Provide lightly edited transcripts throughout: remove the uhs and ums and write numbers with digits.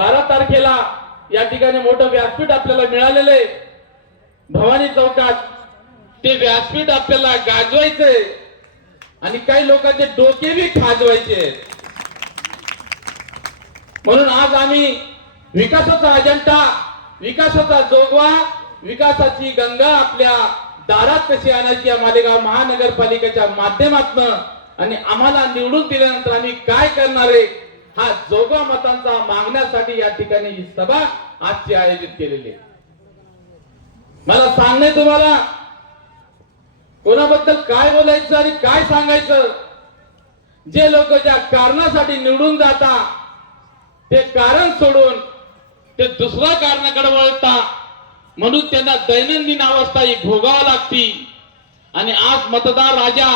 12 तारखेला या ठिकाणी मोठं व्यासपीठ आपल्याला मिळालेलं आहे भवानी चौकात. ते व्यासपीठ आपल्याला गाजवायचंय आणि काही लोकांचे डोके बी खाजवायचे. म्हणून आज आम्ही विकासाचा अजेंडा, विकासाचा जोगवा, विकासाची गंगा आपल्या दारात कशी आणायची या मालेगाव महानगरपालिकेच्या माध्यमातून आणि आम्हाला निवडून दिल्यानंतर आम्ही काय करणार आहे हा जोगवा मतांचा मागण्यासाठी या ठिकाणी ही सभा आजची आयोजित केलेली आहे. मला सांगणे तुम्हाला कोणाबद्दल काय बोलायचं आणि काय सांगायचं. जे लोक ज्या कारणासाठी निवडून जाता ते कारण सोडून ते दुसऱ्या कारणाकडे वळता म्हणून त्यांना दैनंदिन अवस्था ही भोगावी लागती. आणि आज मतदार राजा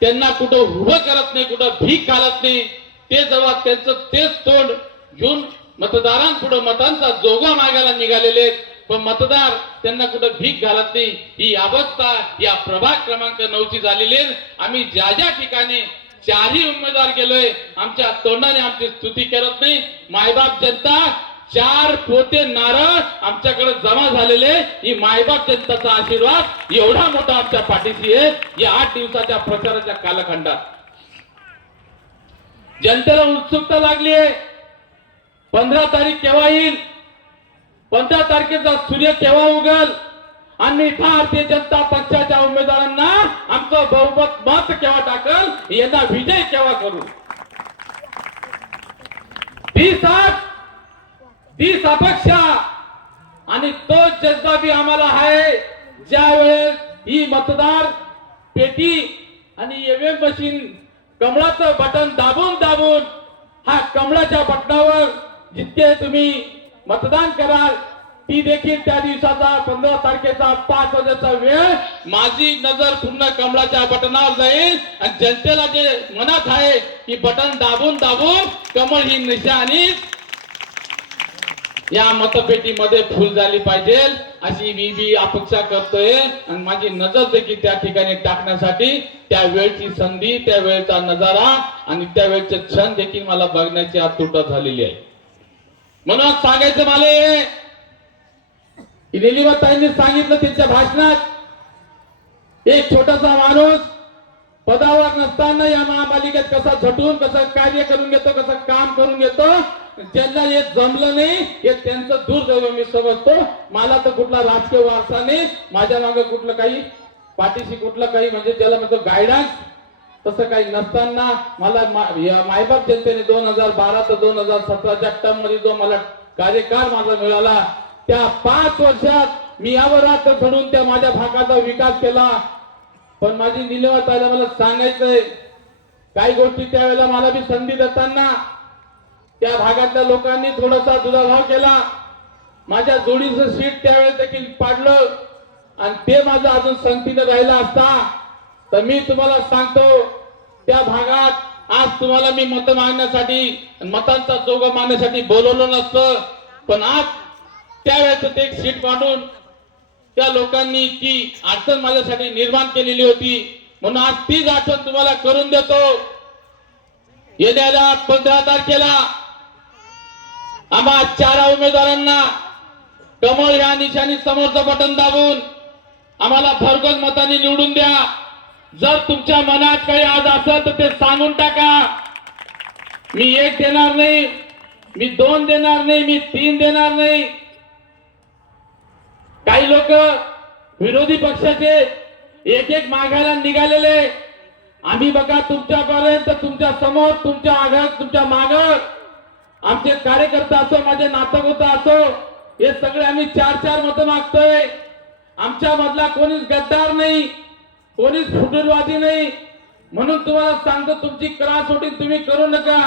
त्यांना कुठं उभं करत नाही, कुठं भीक घालत नाही. ते जेव्हा त्यांचं तेच तोंड घेऊन मतदारांपुढे मतांचा जोगवा मागायला निघालेले पण मतदार त्यांना कुठं भीक घालत नाही. ही अवस्था या प्रभाग क्रमांक 9ची झालेली आहे. आम्ही ज्या ज्या ठिकाणी चारही उमेदवार गेलोय आमच्या तोंडाने आमची स्तुती करत नाही. मायबाप जनता 4 पोते नारळ आमच्याकडे जमा झालेले. ही मायबाप जनताचा आशीर्वाद एवढा मोठा आमच्या पाठीशी आहे. या 8 दिवसाच्या प्रचाराच्या कालखंडात जनतेला उत्सुकता लागली आहे. 15 तारीख केव्हा येईल, 15 तारखेचा सूर्य केव्हा उगल आणि भारतीय जनता पक्षाच्या उमेदवारांना आमचं बहुमत मत केव्हा टाकल, यांना विजय केव्हा करू. तीच अपेक्षा आणि तो जज्बा बी आम्हाला आहे. ज्या वेळेस ही मतदार पेटी आणि ईव्हीएम मशीन कमळाचं बटन दाबून दाबून हा कमळाच्या बटनावर जितके तुम्ही मतदान कराल ती देखील त्या दिवसाचा 15 तारखेचा 5 वाजेचा वेळ माझी नजर पूर्ण कमळाच्या बटनावर जाईल आणि जनतेला जे मनात आहे की बटन दाबून दाबून कमळ ही निशाणी या मतपेटीमध्ये फुल झाली पाहिजे अशी मी अपेक्षा करतोय. आणि माझी नजर देखील त्या ठिकाणी टाकण्यासाठी त्या वेळची संधी, त्या वेळचा नजारा आणि त्या वेळचे क्षण देखील मला बघण्याची आतुरता झालेली आहे. म्हणून सांगायचं मला निलिमाताईंनी सांगितलं त्यांच्या भाषणात एक छोटासा माणूस पदावर नसताना या महापालिकेत कसा झटून कसं कार्य करून घेतो, कसं काम करून घेतो. ज्यांना हे जमलं नाही हे त्यांचं दुर्दैव मी समजतो. मला तर कुठला राजकीय वारसा नाही, माझ्या मागे कुठलं काही पाठीशी कुठलं काही म्हणजे ज्याला म्हणतो गायडन्स तसं काही नसताना मला मायबाप जनतेने 2012 ते 2017च्या टर्म मध्ये जो मला कार्यकाळ माझा मिळाला त्या 5 वर्षात मी यावर रात्र चढून त्या माझ्या भागाचा विकास केला. पण माझी निलवताईला मला सांगायचंय काही गोष्टी त्यावेळेला मला बी संधी देताना त्या भागातल्या लोकांनी थोडासा दुधाभाव केला. माझ्या जोडीचं सीट त्यावेळेस देखील पाडलं आणि ते माझं अजून संगतीने राहिला असता तर मी तुम्हाला सांगतो त्या भागात आज तुम्हाला मी मत मागण्यासाठी मतांचा जोग मागण्यासाठी बोलवलं नसतं. पण आज त्यावेळेस ते एक सीट मांडून त्या लोकांनी ती अडचण माझ्यासाठी निर्माण केलेली होती. म्हणून आज तीच आठवण तुम्हाला करून देतो. येणाऱ्या 15 तारखेला आम्हा 4 उमेदवारांना कमळ या निशाणी समोरचं बटन दाबून आम्हाला भरघोस मतांनी निवडून द्या. जर तुमच्या मनात काही आज असेल तर ते सांगून टाका. मी 1 देणार नाही, मी 2 देणार नाही, मी 3 देणार नाही. काही लोक विरोधी पक्षाचे एक मागायला निघालेले. आम्ही बघा तुमच्यापर्यंत, तुमच्या समोर, तुमच्या आघात, तुमच्या माग आमचे कार्यकर्ता असो, माझे नातगोता असो, हे सगळे आम्ही 4 मतं मागतोय. आमच्या मधला कोणीच गद्दार नाही, कोणीच फुटीरवादी नाही. म्हणून तुम्हाला सांगतो तुमची करासोटी तुम्ही करू नका.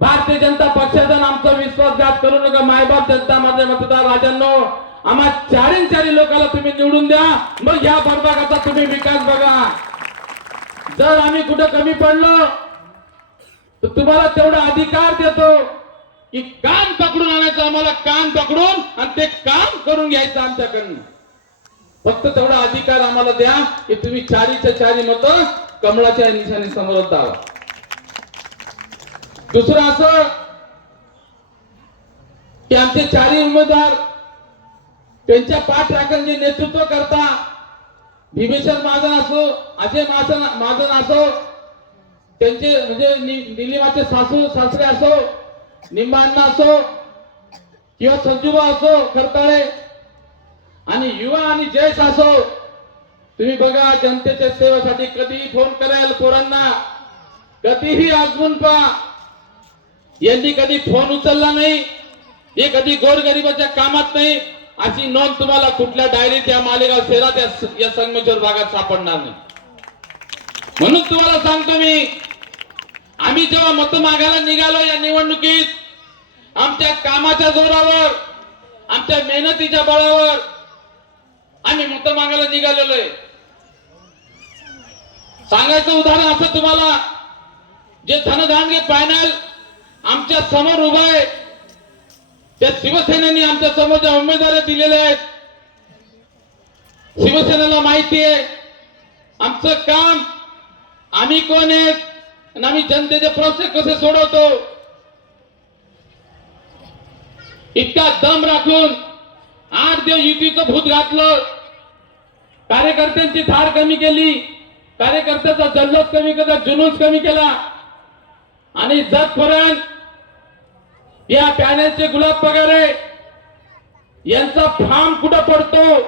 भारतीय जनता पक्षाचा आमचा विश्वासघात करू नका. मायबाप जनता माझे मतदार राजांनो आम्हा 4 लोकांना तुम्ही निवडून द्या. मग या प्रभागाचा तुम्ही विकास बघा. जर आम्ही कुठं कमी पडलो तर तुम्हाला तेवढा अधिकार देतो की कान पकडून आणायचं, आम्हाला कान पकडून आणि ते काम करून घ्यायचं आमच्याकडनं. फक्त तेवढा अधिकार आम्हाला द्या की तुम्ही 4च्या 4 मतं कमळाच्या निशाणी समोर द्यावा. दुसरं असं की आमचे चारही उमेदवार त्यांच्या पाठराखण जे नेतृत्व करता, भीमेश्वर महाजन असो, अजय महाजन असो, त्यांचे म्हणजे निलिमाचे सासू सासरे असो, निंबाअण्णा असो किंवा संजूबा असो खरताळे, आणि युवा आणि जयस असो, तुम्ही बघा जनतेच्या सेवेसाठी कधीही फोन करेल पोरांना, कधीही आजमून पहा. यांनी कधी फोन उचलला नाही, हे कधी गोरगरिबाच्या कामात नाही, अशी नोंद तुम्हाला कुठल्या डायरीत या मालेगाव शहरात या संगमेश्वर भागात सापडणार नाही. म्हणून तुम्हाला सांगतो मी, आम्ही जेव्हा मत मागायला निघालो या निवडणुकीत, आमच्या कामाच्या जोरावर, आमच्या मेहनतीच्या बळावर आम्ही मत मागायला निघालेलो आहे. सांगायचं उदाहरण असं तुम्हाला, जे धनधान्य पॅनल आमच्या समोर उभं आहे, त्या शिवसेनेने आमच्या समोर ज्या उमेदवारी दिलेल्या आहेत, शिवसेनेला माहिती आहे आमचं काम, आम्ही कोण आहेत आणि आम्ही जनतेचे प्रश्न कसे सोडवतो. इतका दम राखून 8 दिवस युतीचं भूत घातलं, कार्यकर्त्यांची धार कमी केली, कार्यकर्त्याचा जल्लोष कमी केला, जुलूस कमी केला, आणि जगपर्यंत या पॅनलचे गुलाब पगारे यांचा फार्म कुठं पडतो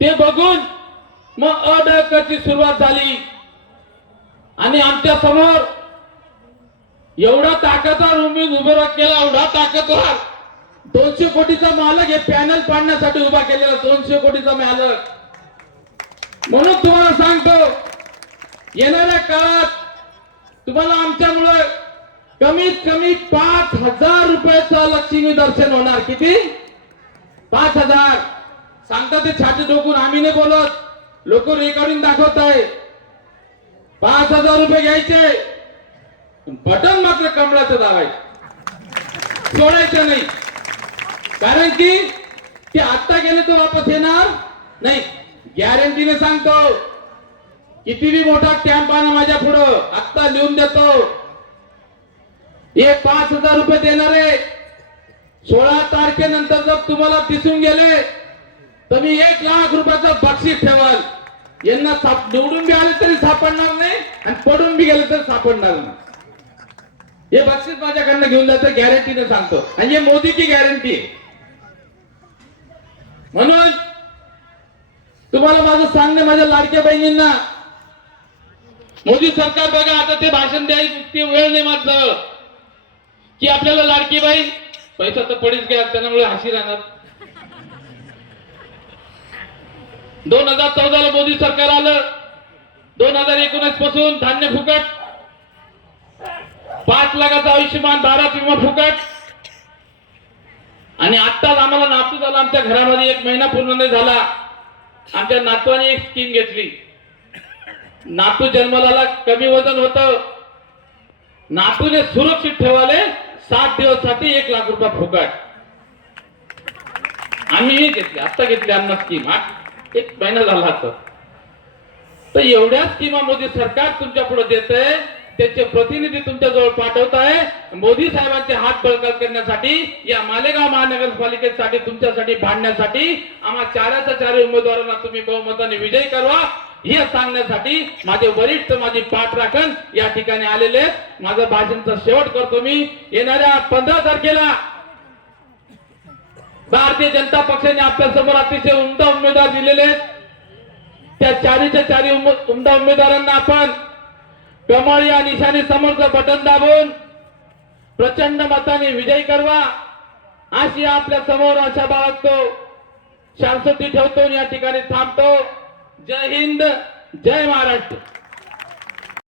ते बघून मग अडकची सुरुवात झाली. आणि आमच्या समोर एवढा ताकदवर उभा केला, एवढा ताकदवर 200 कोटीचा मालक हे पॅनल पाडण्यासाठी उभा केलेला 200 कोटीचा मालक. म्हणून तुम्हाला सांगतो, येणाऱ्या काळात तुम्हाला आमच्यामुळे कमीत कमी 5,000 रुपयाचं लक्ष्मी दर्शन होणार. किती? 5,000. सांगता ते छाती ठोकून, आम्ही नाही बोलत, लोक रेकॉर्डिंग दाखवत आहे. 5,000 रुपये घ्यायचे, बटन मात्र कमळाचं दाबायचं, सोडायचं नाही. कारण की ते आत्ता गेले तर वापस येणार नाही. गॅरंटीने सांगतो, किती बी मोठा कॅम्प आणा माझ्या पुढं, आत्ता लिहून देतो. हे 5,000 रुपये देणारे 16 तारखेनंतर जर तुम्हाला दिसून गेले तर मी 1 लाख रुपयाचं बक्षीस ठेवाल. यांना निवडून बी आले तरी सापडणार नाही आणि पडून बी गेले तर सापडणार नाही. हे बक्षीस माझ्याकडनं घेऊन जातं, गॅरंटीने सांगतो, आणि हे मोदीची गॅरंटी आहे. म्हणून तुम्हाला माझं सांगणं, माझ्या लाडक्या बहिणींना, मोदी सरकार बघा, आता ते भाषण द्यायची वेळ नाही माझं की आपल्याला लाडकी बहीण पैसा तर पडीच घ्या, त्यामुळे हशी राहणार. 2014 ला मोदी सरकार आलं, 2019 पासून धान्य फुकट, 5 लाखाचा आयुष्यमान भारत विमा फुकट, आणि आत्ताच आम्हाला नातू झाला, आमच्या घरामध्ये 1 महिना पूर्ण नाही झाला, आमच्या नातवाने एक स्कीम घेतली. नातू जन्माला कमी वजन होतं, नातूने सुरक्षित ठेवाले 7 दिवसासाठी 1 लाख रुपये फुकट. आम्ही घेतले, आता घेतली आम्हाला स्कीम, 1 महिना झाला. तर एवढ्या स्कीमा मोदी सरकार तुमच्या पुढे देते, त्याचे प्रतिनिधी तुमच्या जवळ पाठवत आहे. मोदी साहेबांचे हात बळकट करण्यासाठी, या मालेगाव महानगरपालिकेसाठी, तुमच्यासाठी भांडण्यासाठी, आम्हा 4 उमेदवारांना तुम्ही बहुमताने विजयी करवा, हे सांगण्यासाठी माझे वरिष्ठ, माझी पाठराखण या ठिकाणी आलेले आहेत. माझं भाषणचा शेवट करतो मी. येणाऱ्या 15 तारखेला भारतीय जनता पक्षाने आपल्या समोर अतिशय उमदा उमेदवार दिलेले आहेत. त्या 4च्या 4 उमदा उमेदवारांना आपण कमळ या निशाणी समोरचं बटन दाबून प्रचंड मताने विजयी करवा, अशी आपल्या समोर आशा बाळगतो, शांतती ठेवतो, या ठिकाणी थांबतो. जय हिंद, जय महाराष्ट्र.